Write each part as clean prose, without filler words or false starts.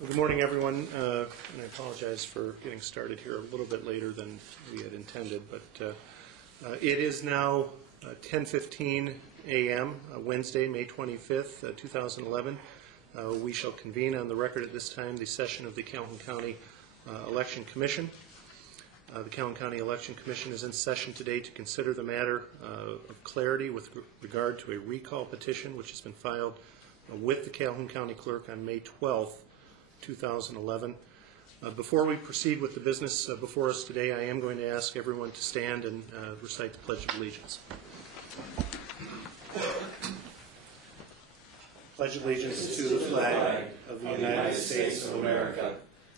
Well, good morning, everyone, and I apologize for getting started here a little bit later than we had intended, but it is now 10:15 a.m., Wednesday, May 25th, 2011. We shall convene on the record at this time the session of the Calhoun County Election Commission. The Calhoun County Election Commission is in session today to consider the matter of clarity with regard to a recall petition which has been filed with the Calhoun County Clerk on May 12th, 2011. Before we proceed with the business before us today, I am going to ask everyone to stand and recite the Pledge of Allegiance. Pledge allegiance to the flag of the United States of America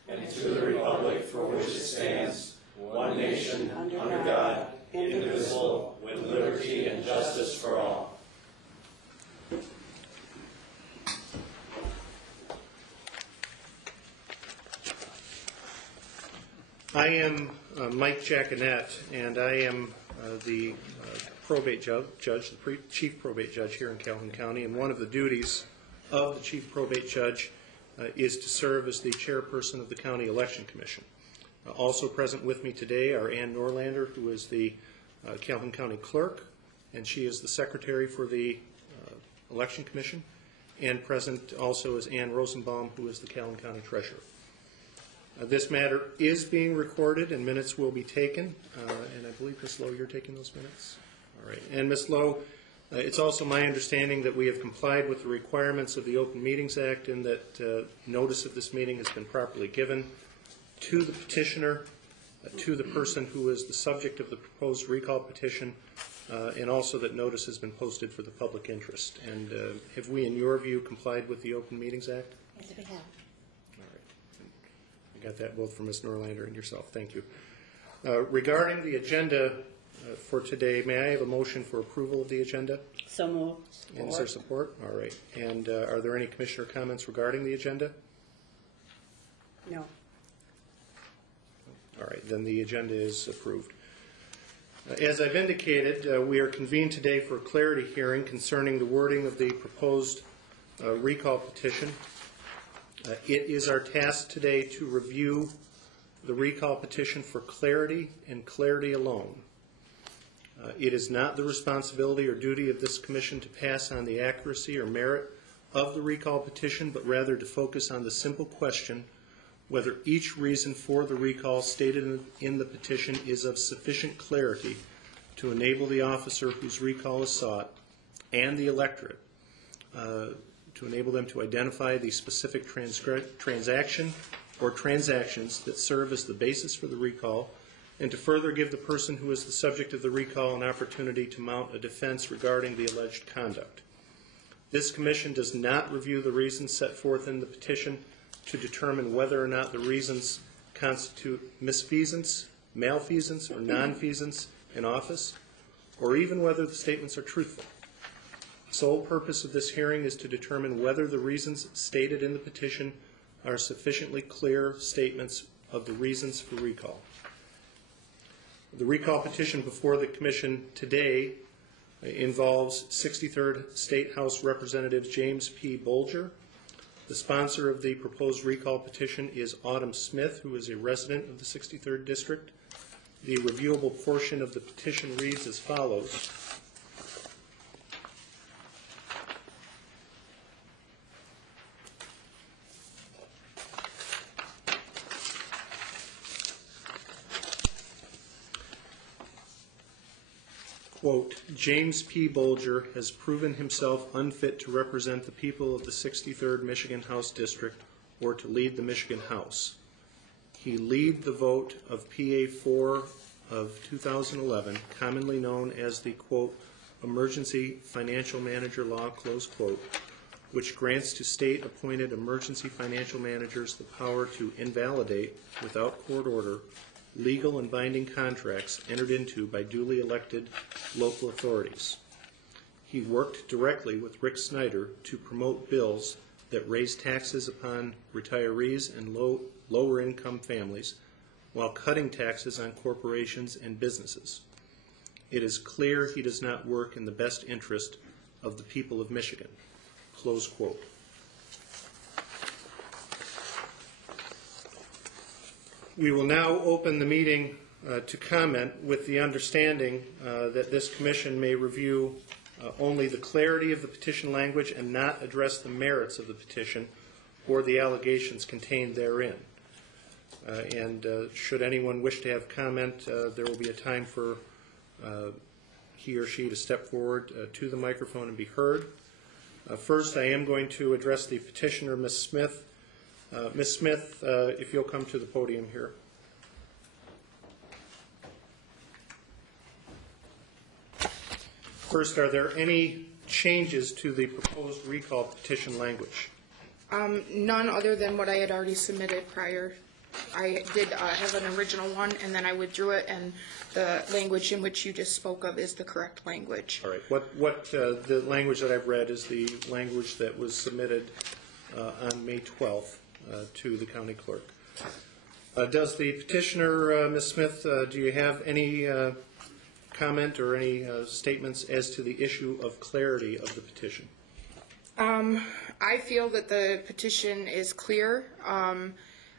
and to the republic for which it stands, one nation, under God, indivisible, with liberty and justice for all. I am Mike Jaconet, and I am the probate judge, the chief probate judge here in Calhoun County, and one of the duties of the chief probate judge is to serve as the chairperson of the County Election Commission. Also present with me today are Ann Norlander, who is the Calhoun County Clerk, and she is the secretary for the Election Commission, and present also is Ann Rosenbaum, who is the Calhoun County Treasurer. This matter is being recorded and minutes will be taken, and I believe, Ms. Lowe, you're taking those minutes? All right. And Ms. Lowe, it's also my understanding that we have complied with the requirements of the Open Meetings Act and that notice of this meeting has been properly given to the petitioner, to the person who is the subject of the proposed recall petition, and also that notice has been posted for the public interest. And have we, in your view, complied with the Open Meetings Act? Yes, we have. I got that both from Ms. Norlander and yourself. Thank you. Regarding the agenda for today, may I have a motion for approval of the agenda? So moved. And is there support? All right. And are there any commissioner comments regarding the agenda? No. All right. Then the agenda is approved. As I've indicated, we are convened today for a clarity hearing concerning the wording of the proposed recall petition. It is our task today to review the recall petition for clarity and clarity alone. It is not the responsibility or duty of this commission to pass on the accuracy or merit of the recall petition, but rather to focus on the simple question whether each reason for the recall stated in the petition is of sufficient clarity to enable the officer whose recall is sought and the electorate to enable them to identify the specific transaction or transactions that serve as the basis for the recall, and to further give the person who is the subject of the recall an opportunity to mount a defense regarding the alleged conduct. This commission does not review the reasons set forth in the petition to determine whether or not the reasons constitute misfeasance, malfeasance, or nonfeasance in office, or even whether the statements are truthful. The sole purpose of this hearing is to determine whether the reasons stated in the petition are sufficiently clear statements of the reasons for recall. The recall petition before the Commission today involves 63rd State House Representative James P. Bolger. The sponsor of the proposed recall petition is Autumn Smith, who is a resident of the 63rd District. The reviewable portion of the petition reads as follows. Quote, James P. Bolger has proven himself unfit to represent the people of the 63rd Michigan House District or to lead the Michigan House. He lead the vote of PA 4 of 2011, commonly known as the, quote, Emergency Financial Manager Law, close quote, which grants to state-appointed emergency financial managers the power to invalidate, without court order, legal and binding contracts entered into by duly elected local authorities. He worked directly with Rick Snyder to promote bills that raise taxes upon retirees and lower income families while cutting taxes on corporations and businesses. It is clear he does not work in the best interest of the people of Michigan. Close quote. We will now open the meeting to comment with the understanding that this commission may review only the clarity of the petition language and not address the merits of the petition or the allegations contained therein. And should anyone wish to have comment, there will be a time for he or she to step forward to the microphone and be heard. First, I am going to address the petitioner, Ms. Smith. Ms. Smith, if you'll come to the podium here. First, are there any changes to the proposed recall petition language? None other than what I had already submitted prior. I did have an original one, and then I withdrew it, and the language in which you just spoke of is the correct language. All right. What the language that I've read is the language that was submitted on May 12th to the county clerk. Does the petitioner, Ms. Smith, do you have any comment or any statements as to the issue of clarity of the petition? I feel that the petition is clear.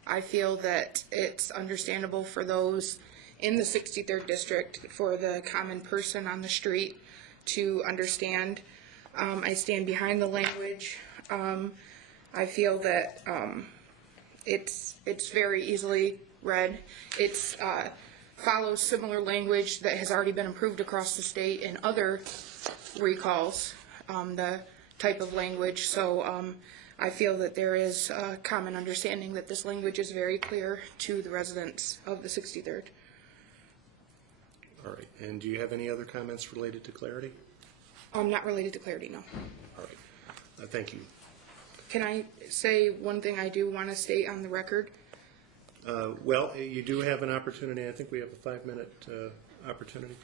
I feel that it's understandable for those in the 63rd District, for the common person on the street to understand. I stand behind the language. I feel that it's very easily read. It follows similar language that has already been approved across the state in other recalls, the type of language. So I feel that there is a common understanding that this language is very clear to the residents of the 63rd. All right. And do you have any other comments related to clarity? Not related to clarity, no. All right. Thank you. Can I say one thing I do want to state on the record? Well, you do have an opportunity. I think we have a 5-minute opportunity.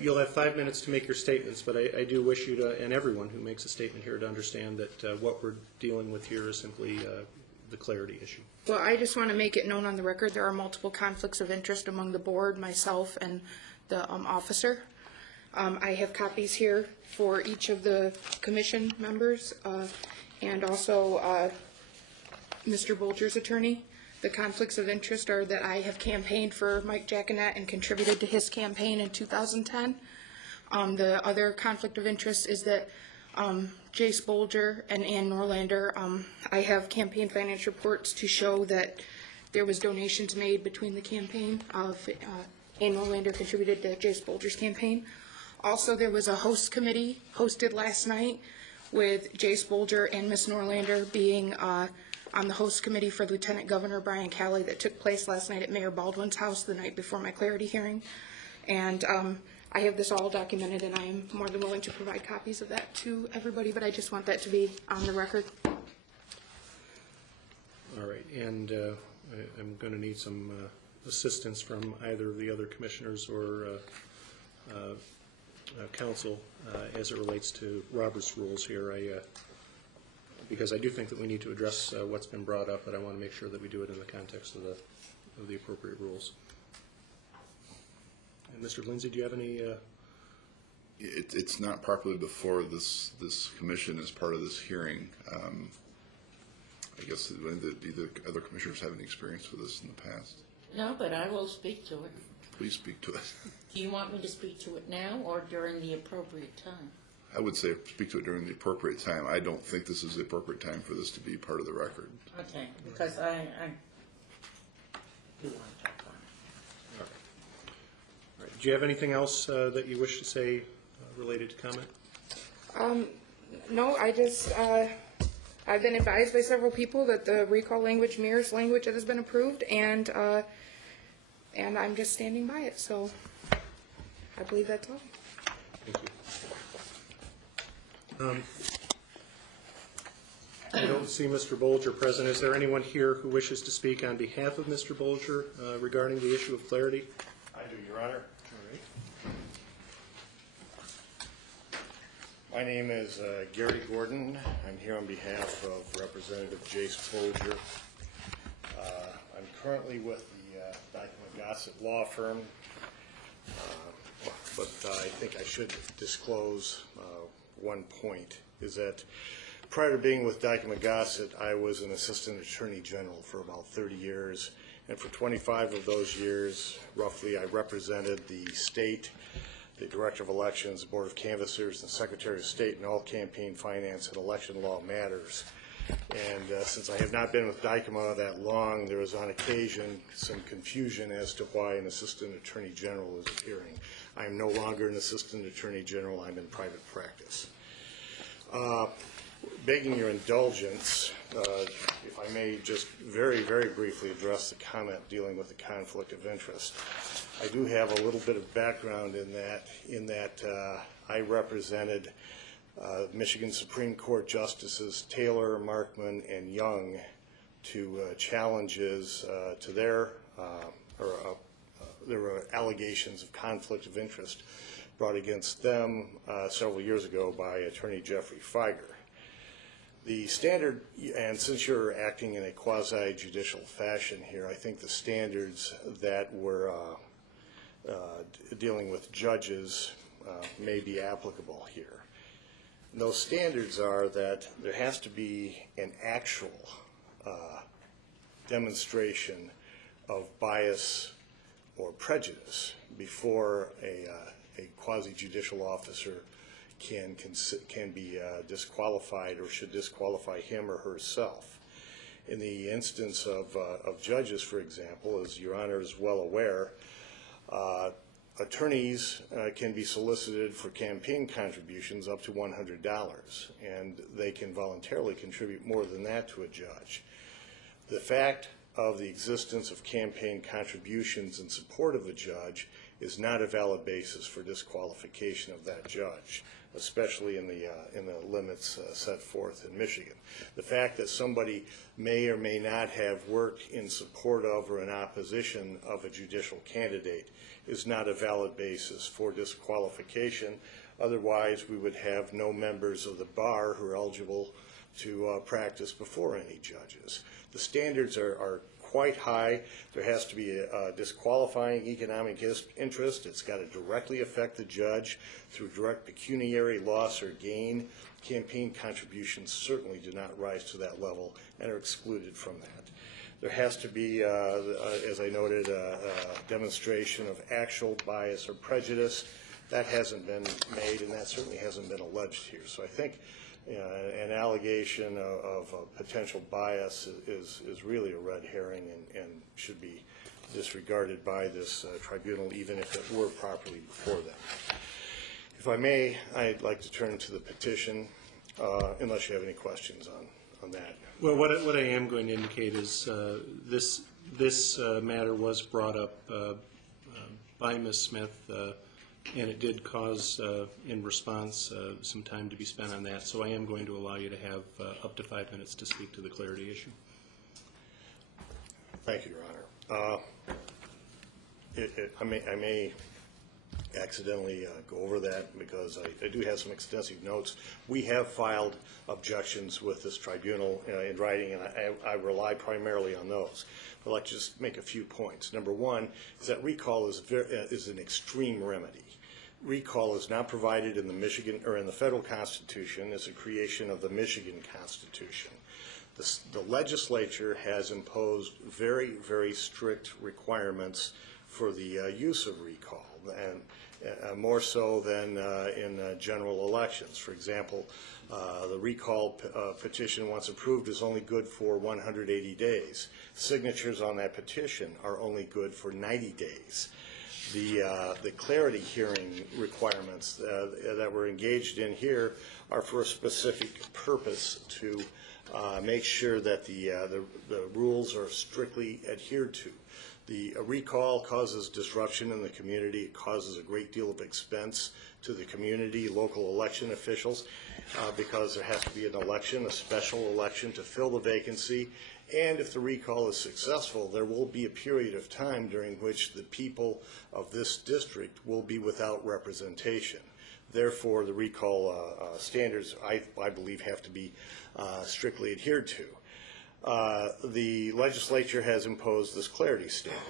You'll have 5 minutes to make your statements, but I do wish you to, and everyone who makes a statement here, to understand that what we're dealing with here is simply the clarity issue. Well, I just want to make it known on the record there are multiple conflicts of interest among the board, myself, and the officer. I have copies here for each of the commission members and also Mr. Bolger's attorney. The conflicts of interest are that I have campaigned for Mike Jackinet and contributed to his campaign in 2010. The other conflict of interest is that Jase Bolger and Ann Norlander, I have campaign finance reports to show that there was donations made between the campaign of Ann Norlander contributed to Jase Bolger's campaign. Also, there was a host committee hosted last night with Jase Bolger and Ms. Norlander being on the host committee for Lieutenant Governor Brian Calley that took place last night at Mayor Baldwin's house the night before my clarity hearing. And I have this all documented, and I am more than willing to provide copies of that to everybody, but I just want that to be on the record. All right. And I'm going to need some assistance from either of the other commissioners or council as it relates to Robert's rules here. Because I do think that we need to address what's been brought up, but I want to make sure that we do it in the context of the appropriate rules. And Mr. Lindsay, do you have any? It's not properly before this commission as part of this hearing. I guess the other commissioners have any experience with this in the past. No, but I will speak to it. Please speak to it. Do you want me to speak to it now or during the appropriate time? I would say speak to it during the appropriate time. I don't think this is the appropriate time for this to be part of the record. Okay, because I do want to talk on it. All right. Do you have anything else that you wish to say related to comment? No, I just, I've been advised by several people that the recall language mirrors language that has been approved, and I'm just standing by it, so I believe that's all. Thank you. I don't see Mr. Bolger present. Is there anyone here who wishes to speak on behalf of Mr. Bolger regarding the issue of clarity? I do, Your Honor. All right. My name is Gary Gordon. I'm here on behalf of Representative Jase Bolger. I'm currently with the Dykeman Gossett law firm, but I think I should disclose one point, is that prior to being with Dykeman Gossett, I was an assistant attorney general for about 30 years And for 25 of those years, roughly, I represented the state, the Director of Elections, the Board of Canvassers, and Secretary of State in all campaign finance and election law matters. And since I have not been with Dykema that long, there is on occasion some confusion as to why an Assistant Attorney General is appearing. I am no longer an Assistant Attorney General. I'm in private practice. Begging your indulgence, if I may just very, very briefly address the comment dealing with the conflict of interest. I do have a little bit of background in that I represented Michigan Supreme Court Justices Taylor, Markman, and Young to challenges to there were allegations of conflict of interest brought against them several years ago by Attorney Jeffrey Feiger. The standard, and since you're acting in a quasi-judicial fashion here, I think the standards that were dealing with judges may be applicable here. And those standards are that there has to be an actual demonstration of bias or prejudice before a quasi-judicial officer can be disqualified or should disqualify him or herself. In the instance of judges, for example, as Your Honor is well aware, attorneys can be solicited for campaign contributions up to $100, and they can voluntarily contribute more than that to a judge. The fact of the existence of campaign contributions in support of a judge is not a valid basis for disqualification of that judge, especially in the limits set forth in Michigan. The fact that somebody may or may not have worked in support of or in opposition of a judicial candidate is not a valid basis for disqualification. Otherwise, we would have no members of the bar who are eligible to practice before any judges. The standards are quite high. There has to be a disqualifying economic interest. It's got to directly affect the judge through direct pecuniary loss or gain. Campaign contributions certainly do not rise to that level and are excluded from that. There has to be, as I noted, a demonstration of actual bias or prejudice. That hasn't been made, and that certainly hasn't been alleged here. So I think an allegation of potential bias is really a red herring and should be disregarded by this tribunal, even if it were properly before them. If I may, I'd like to turn to the petition, unless you have any questions on that. Well, what I am going to indicate is this matter was brought up by Ms. Smith, and it did cause, in response, some time to be spent on that. So I am going to allow you to have up to 5 minutes to speak to the clarity issue. Thank you, Your Honor. I may accidentally go over that because I do have some extensive notes. We have filed objections with this tribunal in writing, and I rely primarily on those. But I'd like to just make a few points. Number one is that recall is an extreme remedy. Recall is not provided in the Michigan or in the federal Constitution. It's a creation of the Michigan Constitution. The legislature has imposed very, very strict requirements for the use of recall, and more so than in general elections. For example, the recall petition, once approved, is only good for 180 days. Signatures on that petition are only good for 90 days. The clarity hearing requirements that we're engaged in here are for a specific purpose to make sure that the rules are strictly adhered to. The recall causes disruption in the community. It causes a great deal of expense to the community, local election officials, because there has to be an election, a special election to fill the vacancy. And if the recall is successful, there will be a period of time during which the people of this district will be without representation. Therefore, the recall standards, I believe, have to be strictly adhered to. The legislature has imposed this clarity standard.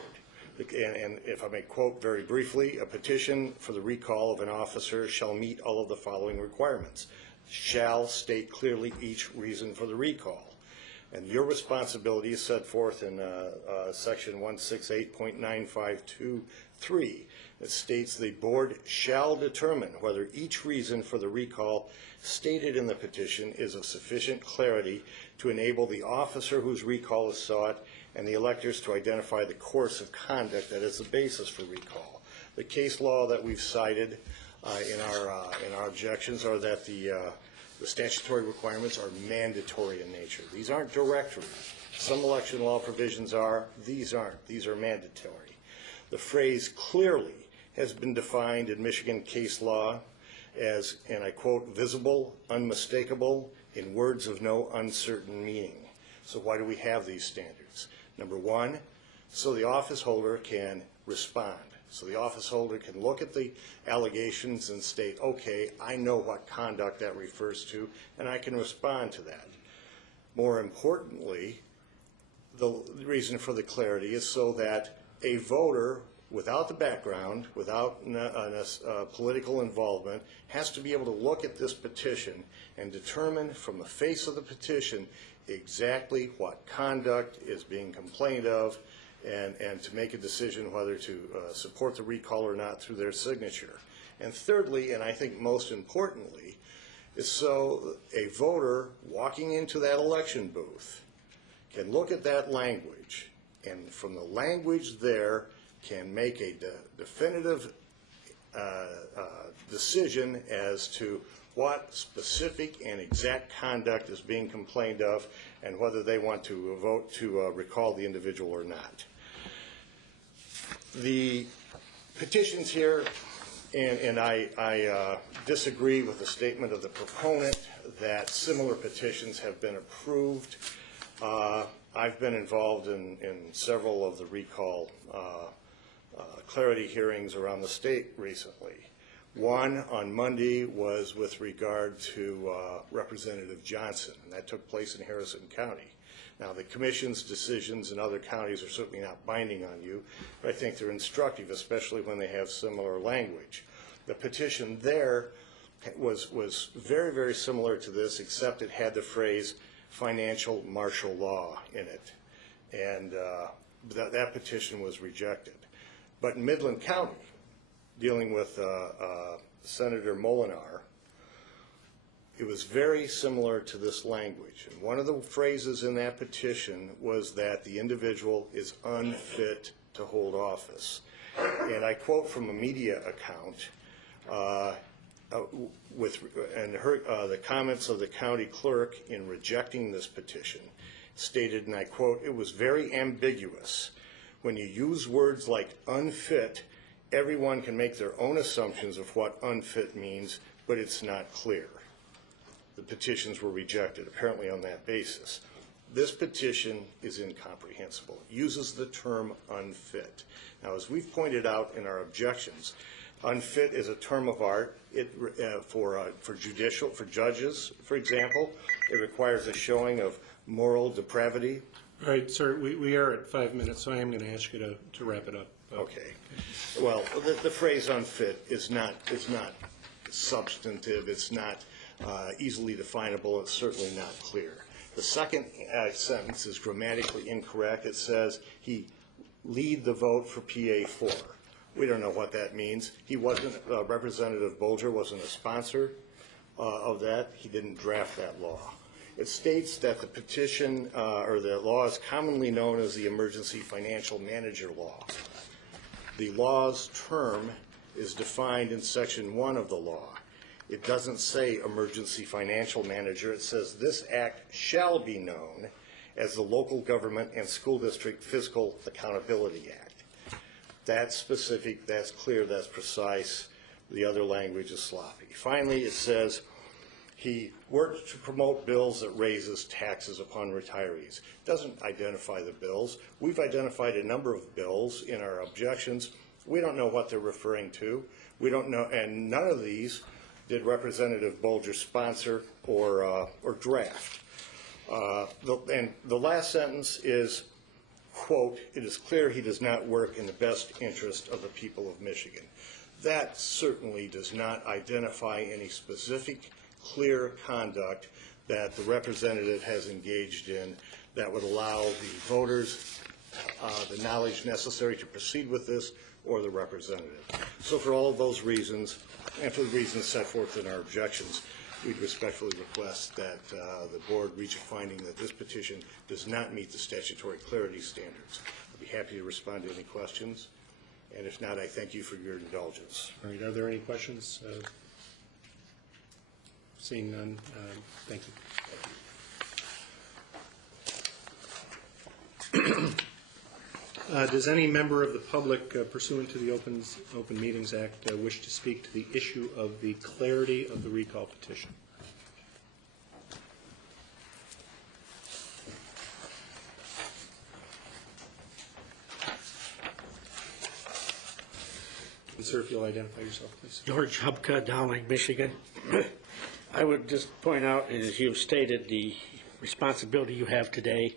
And if I may quote very briefly, a petition for the recall of an officer shall meet all of the following requirements. Shall state clearly each reason for the recall. And your responsibility is set forth in section 168.9523. It states the board shall determine whether each reason for the recall stated in the petition is of sufficient clarity to enable the officer whose recall is sought and the electors to identify the course of conduct that is the basis for recall. The case law that we've cited in our objections are that the statutory requirements are mandatory in nature. These aren't directory. Some election law provisions are. These aren't. These are mandatory. The phrase clearly has been defined in Michigan case law as, and I quote, visible, unmistakable, in words of no uncertain meaning. So why do we have these standards? Number one, so the office holder can respond. So the office holder can look at the allegations and state, okay, I know what conduct that refers to, and I can respond to that. More importantly, the reason for the clarity is so that a voter, without the background, without political involvement, has to be able to look at this petition and determine from the face of the petition exactly what conduct is being complained of, and to make a decision whether to support the recall or not through their signature. And thirdly, and I think most importantly, is so a voter walking into that election booth can look at that language, and from the language there can make a definitive decision as to what specific and exact conduct is being complained of and whether they want to vote to recall the individual or not. The petitions here, and I disagree with the statement of the proponent that similar petitions have been approved. I've been involved in several of the recall clarity hearings around the state recently. One on Monday was with regard to Representative Johnson, and that took place in Harrison County. Now, the Commission's decisions in other counties are certainly not binding on you, but I think they're instructive, especially when they have similar language. The petition there was very, very similar to this, except it had the phrase financial martial law in it, and that petition was rejected. But in Midland County, dealing with Senator Molinar, it was very similar to this language. And one of the phrases in that petition was that the individual is unfit to hold office. And I quote from a media account the comments of the county clerk in rejecting this petition stated, and I quote, "It was very ambiguous. When you use words like unfit, everyone can make their own assumptions of what unfit means, but it's not clear." The petitions were rejected, apparently on that basis. This petition is incomprehensible. It uses the term unfit. Now, as we've pointed out in our objections, unfit is a term of art. For judges, for example, it requires a showing of moral depravity. All right, sir, we are at 5 minutes, so I am going to ask you to wrap it up. Okay. Well, the phrase unfit is not substantive. It's not easily definable. It's certainly not clear. The second sentence is grammatically incorrect. It says he lead the vote for PA4. We don't know what that means. He wasn't, Representative Bolger wasn't a sponsor of that. He didn't draft that law. It states that the petition or the law is commonly known as the Emergency Financial Manager Law. The law's term is defined in Section 1 of the law. It doesn't say Emergency Financial Manager. It says this act shall be known as the Local Government and School District Fiscal Accountability Act. That's specific, that's clear, that's precise. The other language is sloppy. Finally, it says he worked to promote bills that raises taxes upon retirees. Doesn't identify the bills. We've identified a number of bills in our objections. We don't know what they're referring to. We don't know, and none of these did Representative Bolger sponsor or draft. And the last sentence is, quote, "It is clear he does not work in the best interest of the people of Michigan." That certainly does not identify any specific, clear conduct that the representative has engaged in that would allow the voters the knowledge necessary to proceed with this, or the representative. So for all of those reasons, and for the reasons set forth in our objections, we'd respectfully request that the board reach a finding that this petition does not meet the statutory clarity standards. I'd be happy to respond to any questions, and if not, I thank you for your indulgence. All right, are there any questions? Seeing none, thank you. Does any member of the public pursuant to the Open Meetings Act wish to speak to the issue of the clarity of the recall petition? And sir, if you'll identify yourself, please. George Hubka, Dowling, Michigan. I would just point out, as you've stated, the responsibility you have today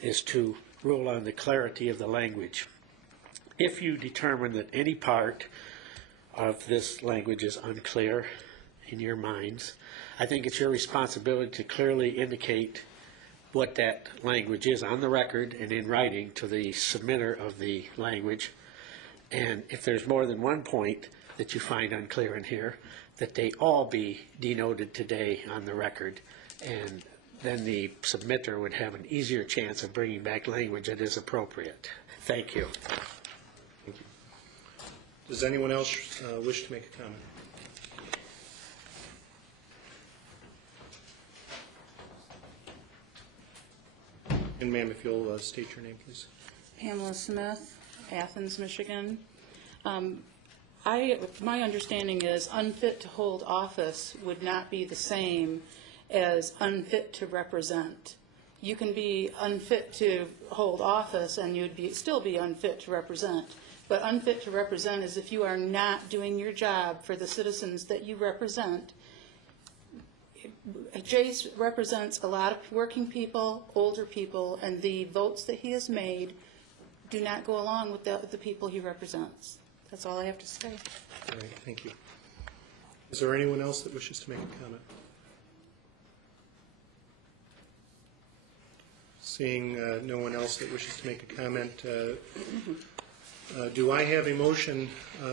is to rule on the clarity of the language. If you determine that any part of this language is unclear in your minds, I think it's your responsibility to clearly indicate what that language is on the record and in writing to the submitter of the language. And if there's more than one point that you find unclear in here, that they all be denoted today on the record, and then the submitter would have an easier chance of bringing back language that is appropriate. Thank you. Thank you. Does anyone else wish to make a comment? And ma'am, if you'll state your name, please. Pamela Smith, Athens, Michigan. My understanding is unfit to hold office would not be the same as unfit to represent. You can be unfit to hold office and you'd still be unfit to represent. But unfit to represent is if you are not doing your job for the citizens that you represent. Jase represents a lot of working people, older people, and the votes that he has made do not go along with the people he represents. That's all I have to say. All right, thank you. Is there anyone else that wishes to make a comment? Seeing no one else that wishes to make a comment, do I have a motion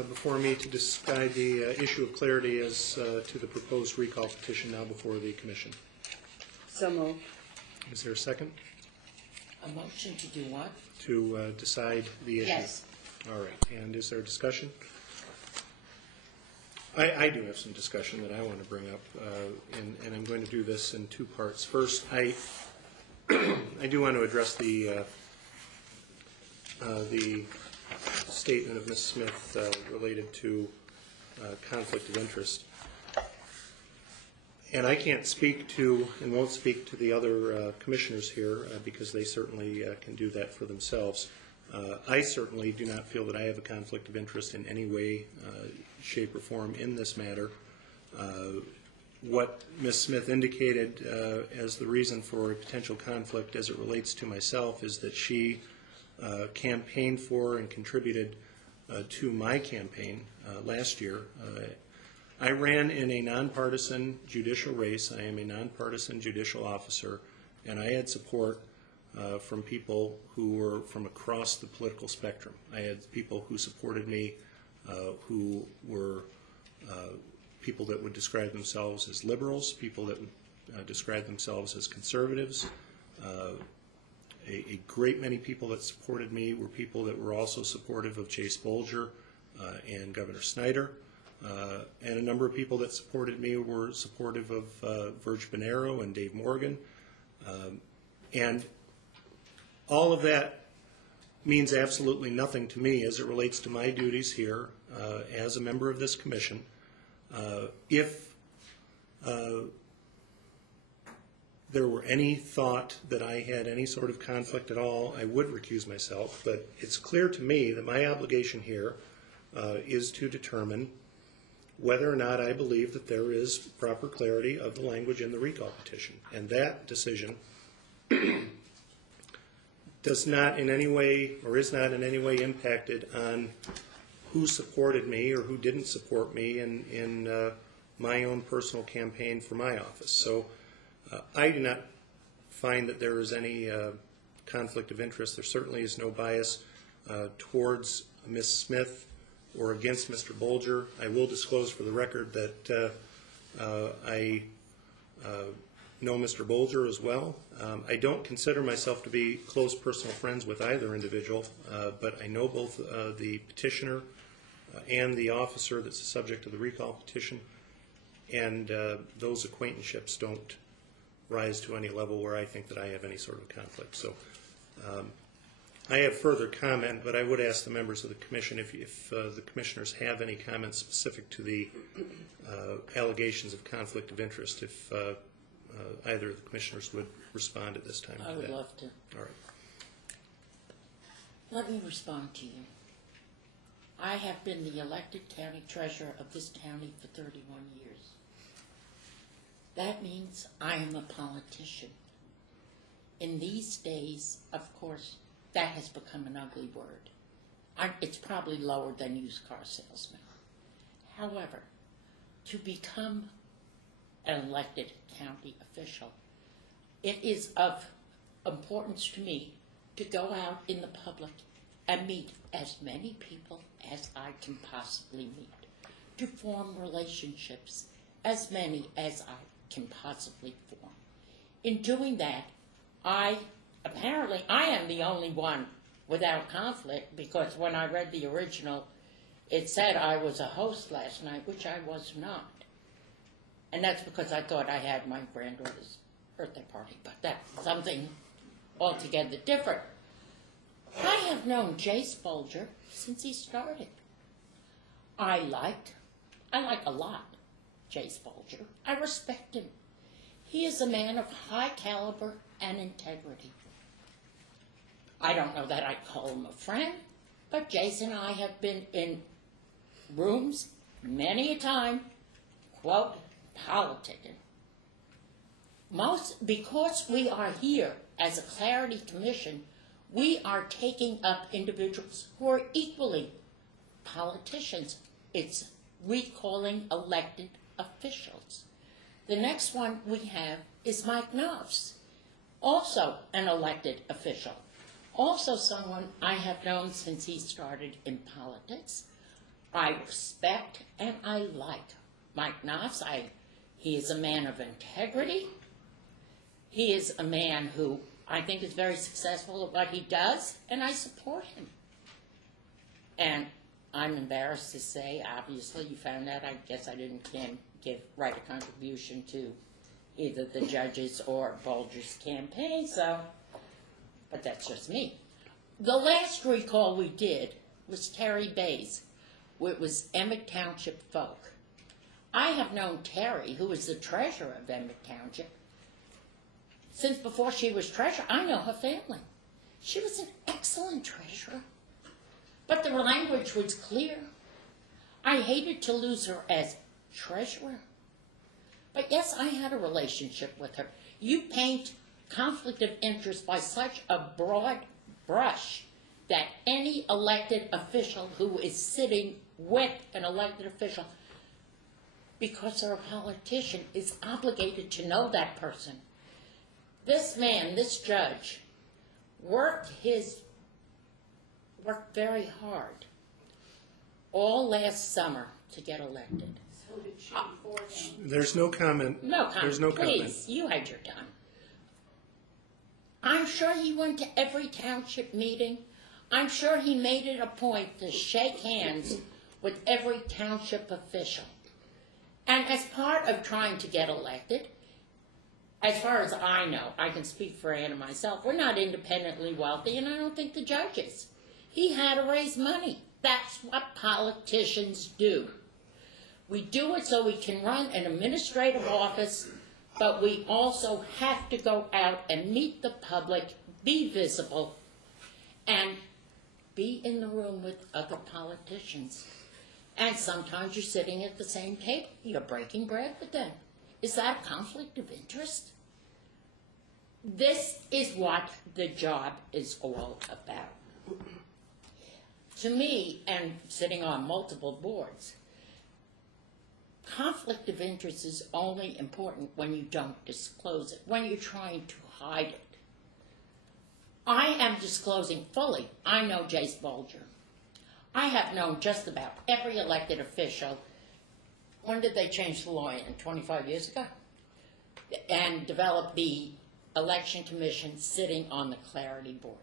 before me to decide the issue of clarity as to the proposed recall petition now before the Commission? So moved. Is there a second? A motion to do what? To decide the issue? Yes. All right, and is there discussion? I do have some discussion that I want to bring up, and I'm going to do this in two parts. First, I do want to address the statement of Ms. Smith related to conflict of interest. And I can't speak to and won't speak to the other commissioners here because they certainly can do that for themselves. I certainly do not feel that I have a conflict of interest in any way, shape, or form in this matter. What Ms. Smith indicated as the reason for a potential conflict as it relates to myself is that she campaigned for and contributed to my campaign last year. I ran in a nonpartisan judicial race. I am a nonpartisan judicial officer, and I had support from people who were from across the political spectrum. I had people who supported me who were people that would describe themselves as liberals, people that would describe themselves as conservatives. A great many people that supported me were people that were also supportive of Jase Bolger and Governor Snyder. And a number of people that supported me were supportive of Virg Bonero and Dave Morgan. And all of that means absolutely nothing to me as it relates to my duties here as a member of this commission. If there were any thought that I had any sort of conflict at all, I would recuse myself. But it's clear to me that my obligation here is to determine whether or not I believe that there is proper clarity of the language in the recall petition. And that decision does not in any way, or is not in any way impacted on who supported me or who didn't support me in my own personal campaign for my office. So I do not find that there is any conflict of interest. There certainly is no bias towards Ms. Smith or against Mr. Bolger. I will disclose for the record that I know Mr. Bolger as well. I don't consider myself to be close personal friends with either individual, but I know both the petitioner and the officer that's the subject of the recall petition, and those acquaintanceships don't rise to any level where I think that I have any sort of conflict. So I have further comment, but I would ask the members of the commission if the commissioners have any comments specific to the allegations of conflict of interest, if either of the commissioners would respond at this time. I would love to. All right. Let me respond to you. I have been the elected county treasurer of this county for 31 years. That means I am a politician. In these days, of course, that has become an ugly word. It's probably lower than used car salesman. However, to become an elected county official, it is of importance to me to go out in the public and meet as many people as I can possibly meet, to form relationships, as many as I can possibly form. In doing that, apparently I am the only one without conflict, because when I read the original, it said I was a host last night, which I was not. And that's because I thought I had my granddaughter's birthday party, but that's something altogether different. I have known Jase Bolger since he started. I like a lot Jase Bolger. I respect him. He is a man of high caliber and integrity. I don't know that I'd call him a friend, but Jase and I have been in rooms many a time, quote, politicking. Because we are here as a Clarity Commission, we are taking up individuals who are equally politicians. It's recalling elected officials. The next one we have is Mike Knopfs, also an elected official, also someone I have known since he started in politics. I respect and I like Mike Knopfs. He is a man of integrity. He is a man who I think is very successful at what he does, and I support him. And I'm embarrassed to say, obviously, you found out, I guess I didn't write a contribution to either the judges or Bolger's campaign, but that's just me. The last recall we did was Terry Bays. It was Emmett Township folk. I have known Terry, who is the treasurer of Emmett Township, since before she was treasurer. I know her family. She was an excellent treasurer. But the language was clear. I hated to lose her as treasurer. But yes, I had a relationship with her. You paint conflict of interest by such a broad brush that any elected official who is sitting with an elected official, because they're a politician, is obligated to know that person. This man, this judge, worked very hard all last summer to get elected. So did she before him? There's no comment. No comment. There's no Please, comment. you had your time. I'm sure he went to every township meeting. I'm sure he made it a point to shake hands with every township official. And as part of trying to get elected, as far as I know, I can speak for Ann and myself, we're not independently wealthy, and I don't think the judge is. He had to raise money. That's what politicians do. We do it so we can run an administrative office, but we also have to go out and meet the public, be visible, and be in the room with other politicians. And sometimes you're sitting at the same table. You're breaking bread with them. Is that a conflict of interest? This is what the job is all about. To me, and sitting on multiple boards, conflict of interest is only important when you don't disclose it, when you're trying to hide it. I am disclosing fully. I know Jase Bolger. I have known just about every elected official. When did they change the law? 25 years ago? And develop the election commission sitting on the Clarity Board.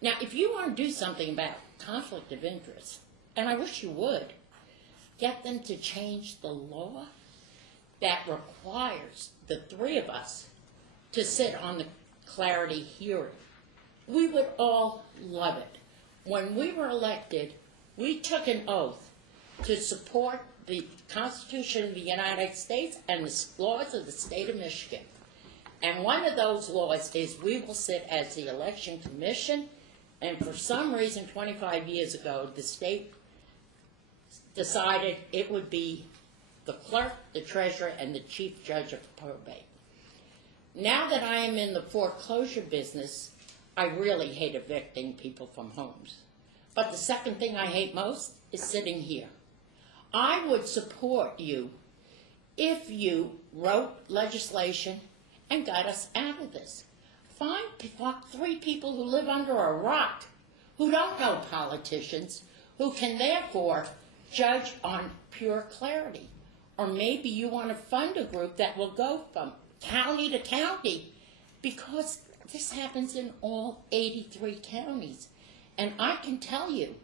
Now, if you want to do something about conflict of interest, and I wish you would, get them to change the law that requires the three of us to sit on the Clarity hearing. We would all love it. When we were elected, we took an oath to support the Constitution of the United States and the laws of the state of Michigan. And one of those laws is we will sit as the election commission, and for some reason 25 years ago, the state decided it would be the clerk, the treasurer, and the chief judge of probate. Now that I am in the foreclosure business, I really hate evicting people from homes. But the second thing I hate most is sitting here. I would support you if you wrote legislation and got us out of this. Find 3 people who live under a rock, who don't know politicians, who can therefore judge on pure clarity. Or maybe you want to fund a group that will go from county to county, because this happens in all 83 counties. And I can tell you,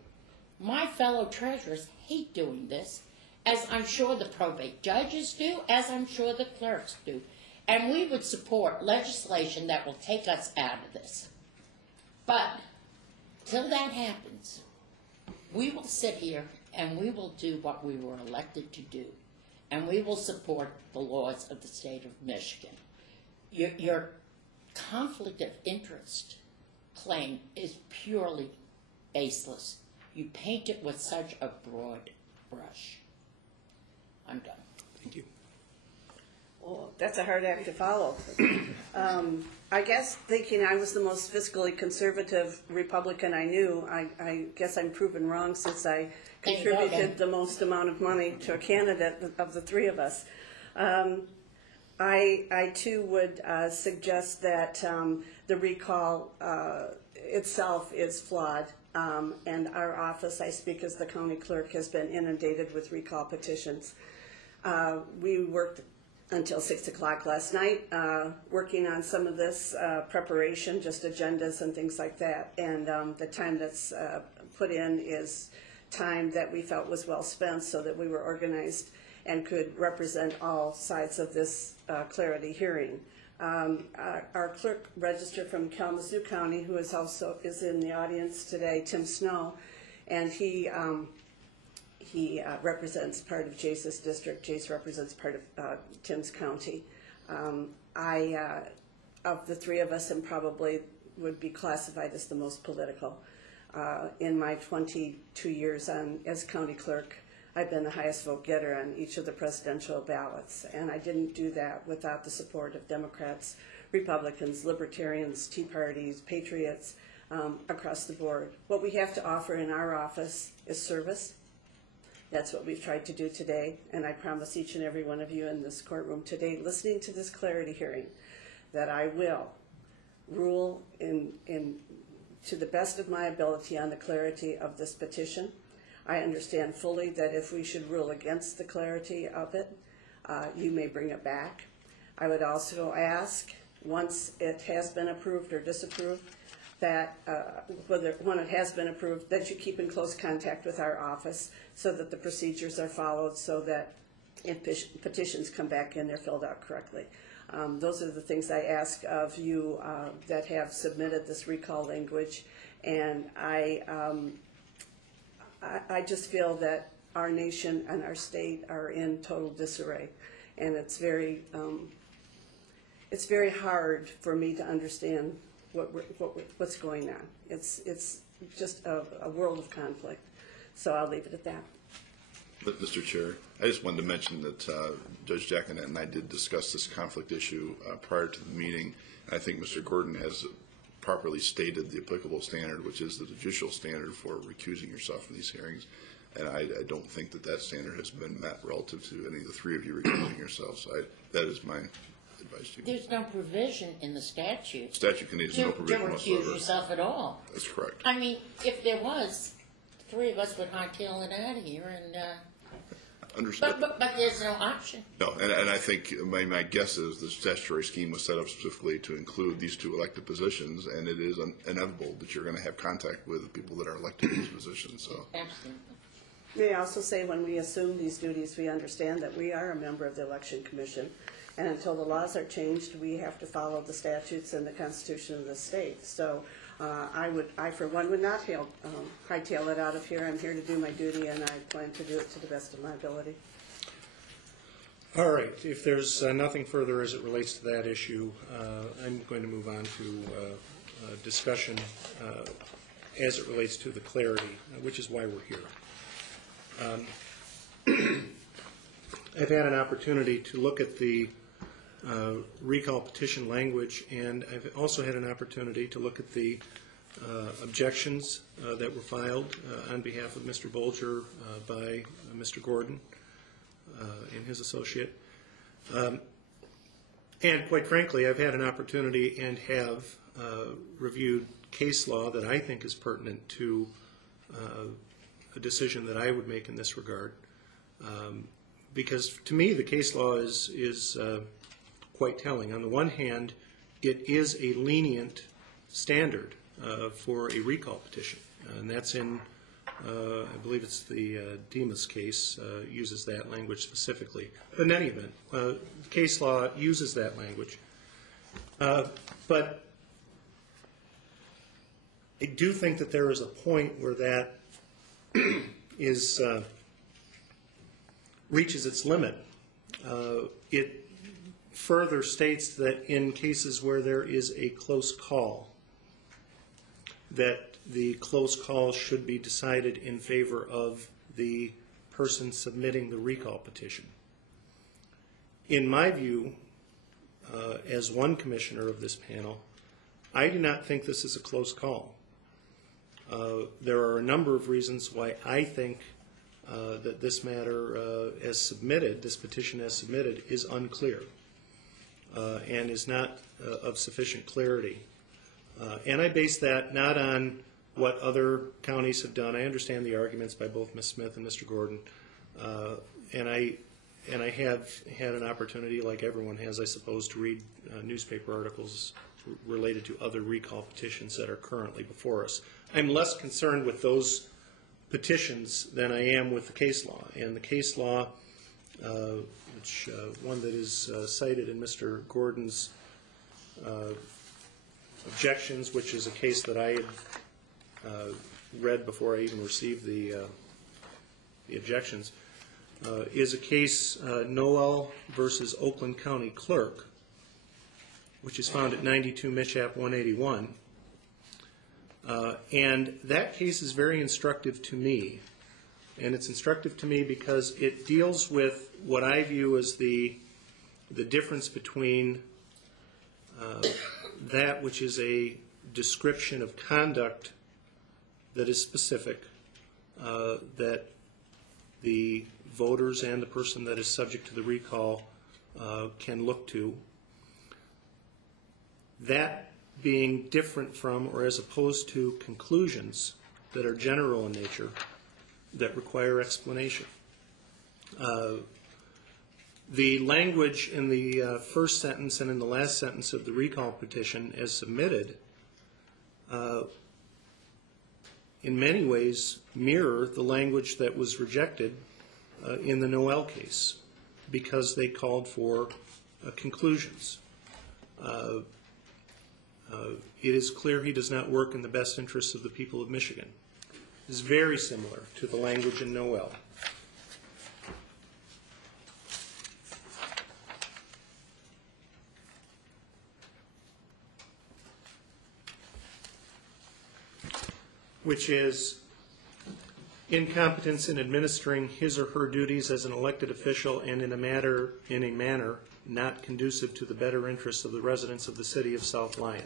my fellow treasurers hate doing this, as I'm sure the probate judges do, as I'm sure the clerks do. And we would support legislation that will take us out of this. But till that happens, we will sit here and we will do what we were elected to do. And we will support the laws of the state of Michigan. Your conflict of interest claim is purely baseless. You paint it with such a broad brush. I'm done. Thank you. Well, that's a hard act to follow. I guess thinking I was the most fiscally conservative Republican I knew, I guess I'm proven wrong, since I contributed the most amount of money to a candidate of the 3 of us. I too would suggest that the recall itself is flawed, and our office, I speak as the county clerk, has been inundated with recall petitions. We worked until 6 o'clock last night, working on some of this preparation, just agendas and things like that. And the time that's put in is time that we felt was well spent, so that we were organized and could represent all sides of this clarity hearing. Our clerk registered from Kalamazoo County, who is in the audience today, Tim Snow, and he represents part of Jase's district. Jase represents part of Tim's county. Of the 3 of us, and probably would be classified as the most political. In my 22 years as county clerk, I've been the highest vote getter on each of the presidential ballots, and I didn't do that without the support of Democrats, Republicans, Libertarians, Tea Parties, Patriots, across the board. What we have to offer in our office is service. That's what we've tried to do today, and I promise each and every one of you in this courtroom today, listening to this clarity hearing, that I will rule to the best of my ability on the clarity of this petition. I understand fully that if we should rule against the clarity of it, you may bring it back. I would also ask, once it has been approved or disapproved, that when it has been approved, that you keep in close contact with our office so that the procedures are followed, so that if petitions come back in, they're filled out correctly. Those are the things I ask of you that have submitted this recall language, and I just feel that our nation and our state are in total disarray, and it's very hard for me to understand what's going on. It's just a world of conflict. So I'll leave it at that. But, Mr. Chair, I just wanted to mention that Judge Jackinet and I did discuss this conflict issue prior to the meeting. And I think Mr. Gordon has properly stated the applicable standard, which is the judicial standard for recusing yourself from these hearings. And I don't think that standard has been met relative to any of the three of you recusing yourselves. So that is my advice to you. There's no provision in the statute. Statute contains no provision to whatsoever. recuse yourself at all. That's correct. I mean, if there was, the three of us would hightail it out of here, and Understood. but there's no option. No, and I think my guess is the statutory scheme was set up specifically to include these two elected positions, and it is inevitable that you're going to have contact with the people that are elected to these positions. So. Absolutely. May I also say, when we assume these duties, we understand that we are a member of the Election Commission, and until the laws are changed, we have to follow the statutes and the Constitution of the state. So I for one would not hightail it out of here. I'm here to do my duty, and I plan to do it to the best of my ability. All right. If there's nothing further as it relates to that issue, I'm going to move on to discussion as it relates to the clarity, which is why we're here. I've had an opportunity to look at the recall petition language, and I've also had an opportunity to look at the objections that were filed on behalf of Mr. Bolger by Mr. Gordon and his associate. And quite frankly, I've had an opportunity and have reviewed case law that I think is pertinent to a decision that I would make in this regard. Because to me, the case law is quite telling. On the one hand, it is a lenient standard for a recall petition, and that's in, I believe it's the Demas case, uses that language specifically. But in any event, the case law uses that language. But I do think that there is a point where that is reaches its limit. It further states that in cases where there is a close call, that the close call should be decided in favor of the person submitting the recall petition. In my view, as one commissioner of this panel, I do not think this is a close call. There are a number of reasons why I think that this matter as submitted, this petition as submitted, is unclear and is not of sufficient clarity. And I base that not on what other counties have done. I understand the arguments by both Ms. Smith and Mr. Gordon, and I have had an opportunity, like everyone has, I suppose, to read newspaper articles related to other recall petitions that are currently before us. I'm less concerned with those petitions than I am with the case law. And the case law, which one that is cited in Mr. Gordon's objections, which is a case that I had read before I even received the objections, is a case Noel versus Oakland County Clerk, which is found at 92 Mishap 181. And that case is very instructive to me. And it's instructive to me because it deals with what I view as the difference between that which is a description of conduct that is specific, that the voters and the person that is subject to the recall can look to. That being different from, or as opposed to, conclusions that are general in nature that require explanation. The language in the first sentence and in the last sentence of the recall petition as submitted in many ways mirror the language that was rejected in the Noel case because they called for conclusions. It is clear he does not work in the best interests of the people of Michigan. It is very similar to the language in Noel. Which is incompetence in administering his or her duties as an elected official and in a manner not conducive to the better interests of the residents of the city of South Lyon.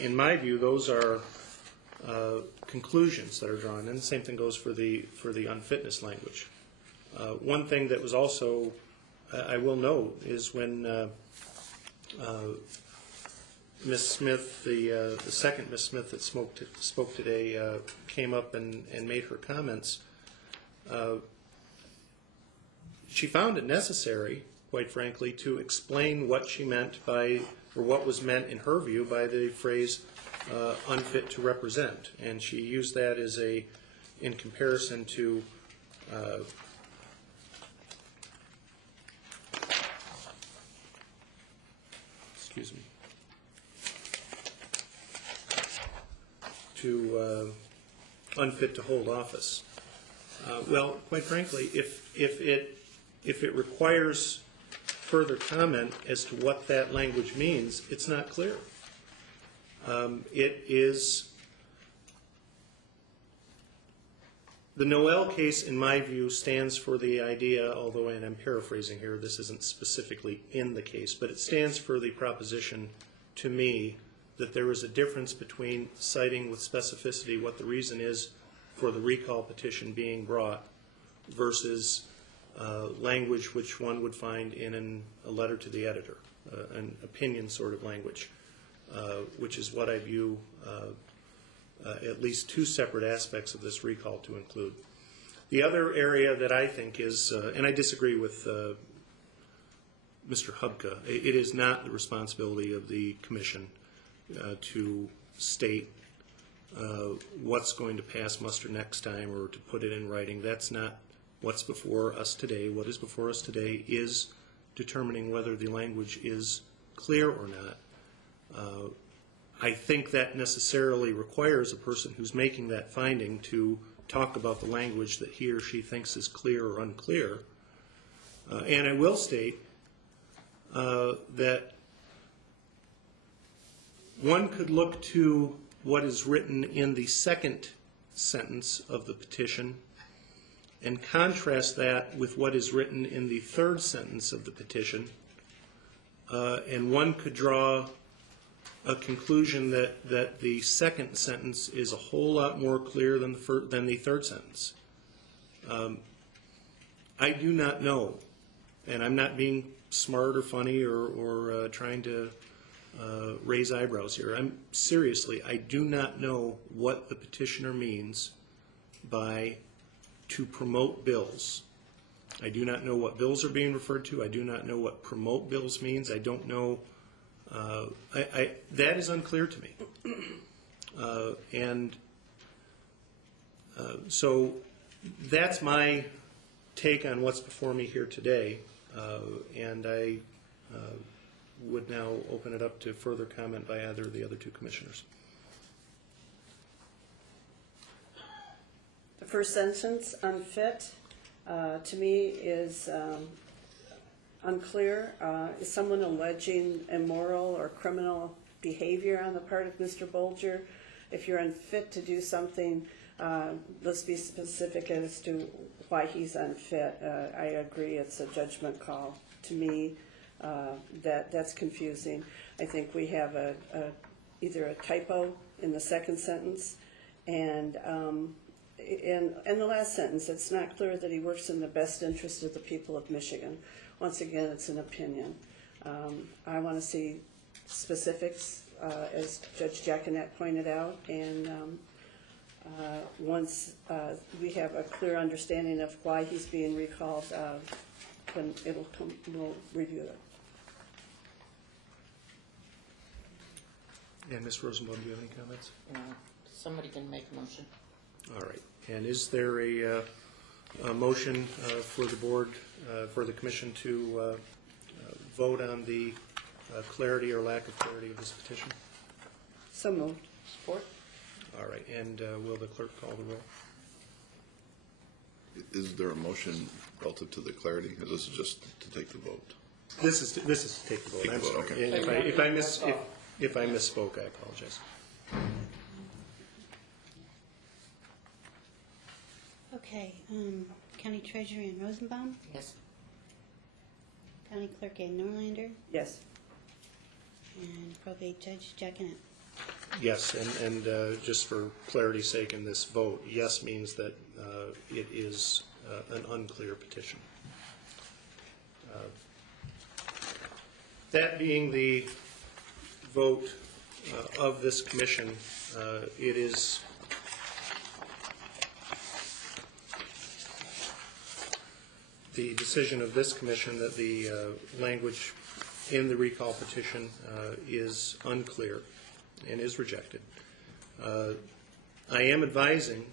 In my view, those are conclusions that are drawn, and the same thing goes for the unfitness language. One thing that was also, I will note, is when Ms. Smith, the second Ms. Smith that spoke today, came up and made her comments, she found it necessary, quite frankly, to explain what she meant by, or what was meant in her view by the phrase unfit to represent. And she used that as in comparison to excuse me, to unfit to hold office. Well, quite frankly, if it requires further comment as to what that language means, it's not clear. It is the Noel case, in my view, stands for the idea, although, and I'm paraphrasing here, this isn't specifically in the case, but it stands for the proposition to me that there is a difference between citing with specificity what the reason is for the recall petition being brought versus language which one would find in a letter to the editor, an opinion sort of language, which is what I view at least two separate aspects of this recall to include. The other area that I think is, and I disagree with Mr. Hubka, it is not the responsibility of the Commission to state what's going to pass muster next time or to put it in writing. That's not what's before us today. What is before us today is determining whether the language is clear or not. I think that necessarily requires a person who's making that finding to talk about the language that he or she thinks is clear or unclear. And I will state that one could look to what is written in the second sentence of the petition and contrast that with what is written in the third sentence of the petition, and one could draw a conclusion that the second sentence is a whole lot more clear than the third sentence. I do not know, and I'm not being smart or funny or trying to raise eyebrows here. Seriously, I do not know what the petitioner means by to promote bills. I do not know what bills are being referred to. I do not know what promote bills means. I don't know. That is unclear to me. So that's my take on what's before me here today. And I would now open it up to further comment by either of the other two commissioners. The first sentence, unfit, to me is unclear. Is someone alleging immoral or criminal behavior on the part of Mr. Bolger? If you're unfit to do something, let's be specific as to why he's unfit. I agree, it's a judgment call. To me, that's confusing. I think we have either a typo in the second sentence, and in the last sentence, it's not clear that he works in the best interest of the people of Michigan. Once again, it's an opinion. I want to see specifics, as Judge Jackinet pointed out, and once we have a clear understanding of why he's being recalled, then we'll review it. And Ms. Rosenbaum, do you have any comments? Somebody can make a motion. All right. And is there a motion for the board, for the commission to vote on the clarity or lack of clarity of this petition? So moved. Support? All right. And will the clerk call the roll? Is there a motion relative to the clarity, or this is just to take the vote? This is to take the vote. Take the I'm vote, sorry. okay. And if I misspoke, I apologize. Okay, County Treasurer Ann Rosenbaum, Yes. County Clerk Ann Norlander, Yes. and Probate Judge Jackinet. Yes, and just for clarity's sake in this vote, yes means that it is an unclear petition. That being the vote of this commission, it is the decision of this commission that the language in the recall petition is unclear and is rejected. I am advising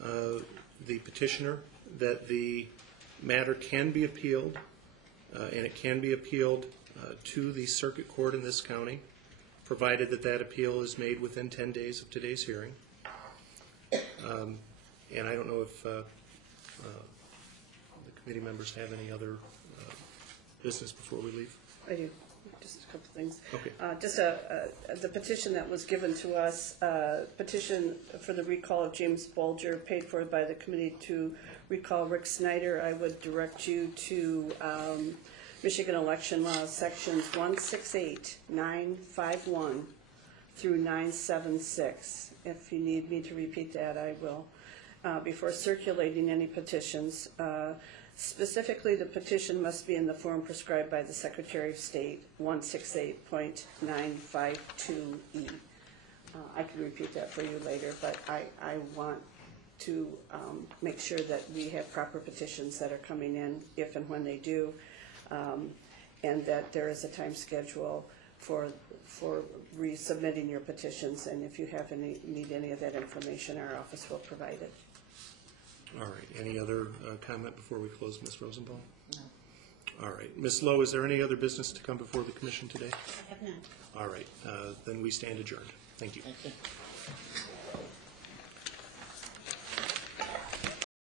the petitioner that the matter can be appealed, and it can be appealed to the circuit court in this county, provided that that appeal is made within 10 days of today's hearing. And I don't know if the committee members have any other business before we leave. I do. Just a couple things. Okay. The petition that was given to us, petition for the recall of James Bolger, paid for by the committee to recall Rick Snyder. I would direct you to Michigan Election Law, sections 168, 951 through 976. If you need me to repeat that, I will. Before circulating any petitions, specifically, the petition must be in the form prescribed by the Secretary of State, 168.952E. I can repeat that for you later, but I want to make sure that we have proper petitions that are coming in if and when they do, and that there is a time schedule for resubmitting your petitions. And if you have need any of that information, our office will provide it. All right. Any other comment before we close, Ms. Rosenbaum? No. All right. Ms. Lowe, is there any other business to come before the commission today? I have none. All right. Then we stand adjourned. Thank you. Thank you.